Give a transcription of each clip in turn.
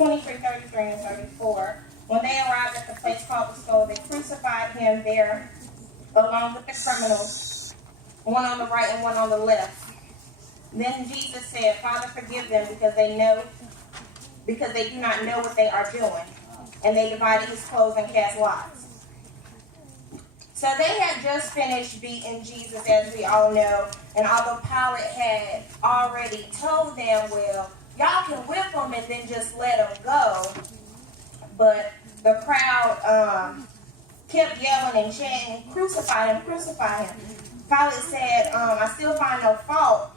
23, 33, and 34. When they arrived at the place called the Skull, they crucified him there along with the criminals, one on the right and one on the left. Then Jesus said, Father, forgive them because they do not know what they are doing. And they divided his clothes and cast lots. So they had just finished beating Jesus, as we all know. And although Pilate had already told them, well, y'all can whip him and then just let him go. But the crowd kept yelling and chanting, crucify him, crucify him. Pilate said, I still find no fault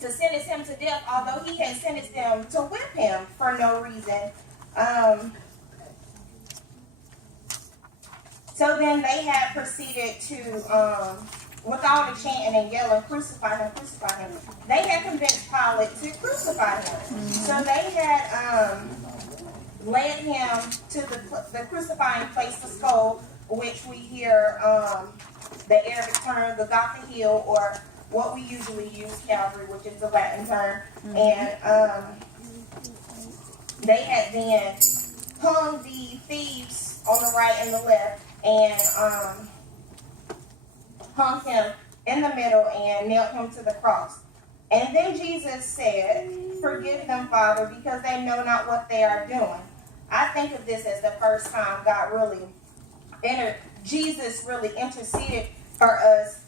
to sentence him to death, although he had sentenced them to whip him for no reason. So then they had proceeded to, with all the chanting and yelling, crucify him, crucify him. They had convinced Pilate to crucify him. So they had led him to the crucifying place, the skull, which we hear the Arabic term, the Golgotha Hill, or what we usually use, Calvary, which is the Latin term. And they had then hung the thieves on the right and the left, and hung him in the middle and nailed him to the cross. And then Jesus said, forgive them, Father, because they know not what they are doing. I think of this as the first time Jesus really interceded for us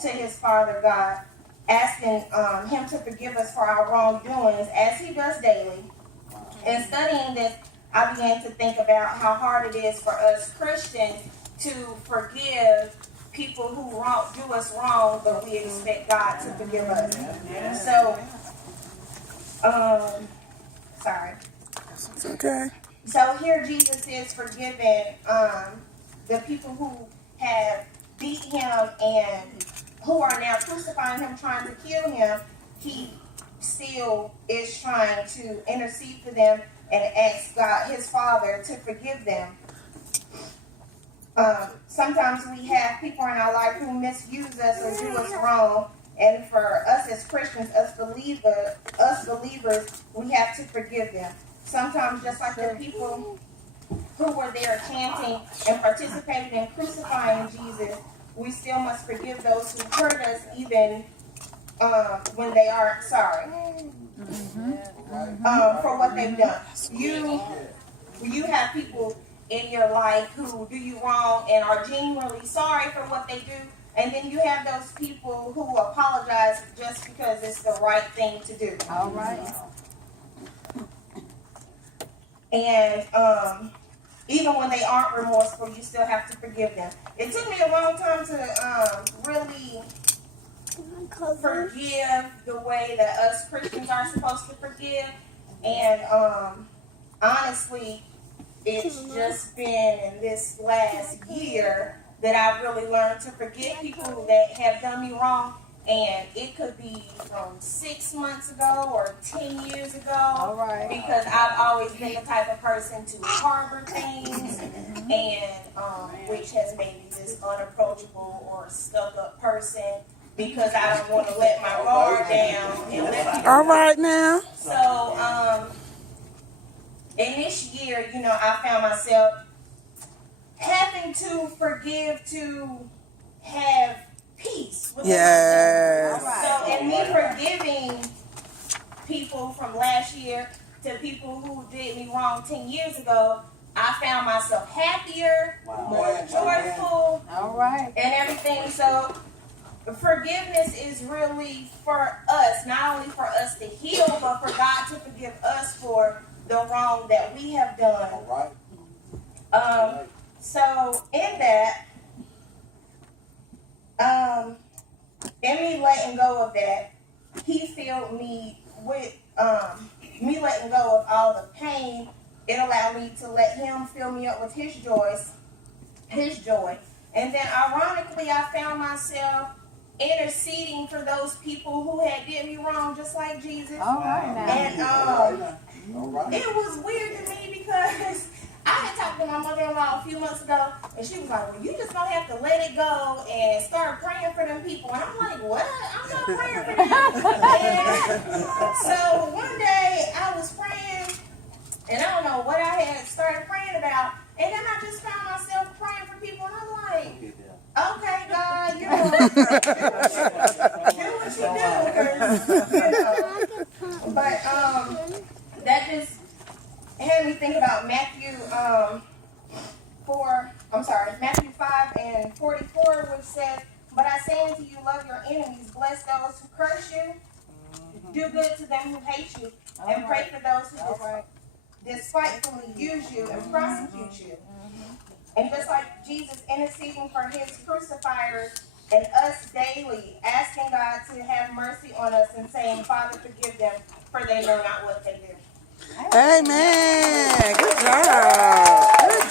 to his Father God, asking him to forgive us for our wrongdoings, as he does daily. And studying this, I began to think about how hard it is for us Christians to forgive people who do us wrong, but we expect God to forgive us. So, sorry. It's okay. So here Jesus is forgiving the people who have beat him and who are now crucifying him, trying to kill him. He still is trying to intercede for them and ask God, his Father, to forgive them. Sometimes we have people in our life who misuse us or do us wrong, and for us as Christians, us believers, we have to forgive them. Sometimes, just like the people who were there chanting and participated in crucifying Jesus, we still must forgive those who hurt us, even when they aren't sorry for what they've done. You have people in your life who do you wrong and are genuinely sorry for what they do, and then you have those people who apologize just because it's the right thing to do. All right. And even when they aren't remorseful, you still have to forgive them. It took me a long time to really forgive the way that us Christians are supposed to forgive. And honestly, it's just been in this last year that I've really learned to forgive people that have done me wrong. And it could be from 6 months ago or 10 years ago. All right. Because I've always been the type of person to harbor things, and which has made me this unapproachable or stuck-up person, because I don't want to let my guard down and let people. All right now. So, in this year, I found myself having to forgive to have peace with Yes. So in me forgiving people from last year to people who did me wrong 10 years ago, I found myself happier, more joyful, All right. and everything. So forgiveness is really for us, not only for us to heal, but for God to forgive us for the wrong that we have done. So in that, in me letting go of that, he filled me with me letting go of all the pain. It allowed me to let him fill me up with his joy. And then ironically, I found myself interceding for those people who had did me wrong, just like Jesus. All right now. And it was weird to me because I had talked to my mother-in-law a few months ago, and she was like, well, you just gonna have to let it go and start praying for them people. And I'm like, what? I'm not praying for them. And so one day I was praying, and about. And then I just found myself praying for people, and I'm like, okay, God, you know, do what you do, 'cause, you know. But that just had me think about Matthew 5:44, which says, "But I say unto you, love your enemies, bless those who curse you, do good to them who hate you, and pray for those who despitefully use you and prosecute you." And just like Jesus interceding for his crucifiers and us daily, asking God to have mercy on us and saying, "Father, forgive them, for they know not what they do." Amen. Good job. Good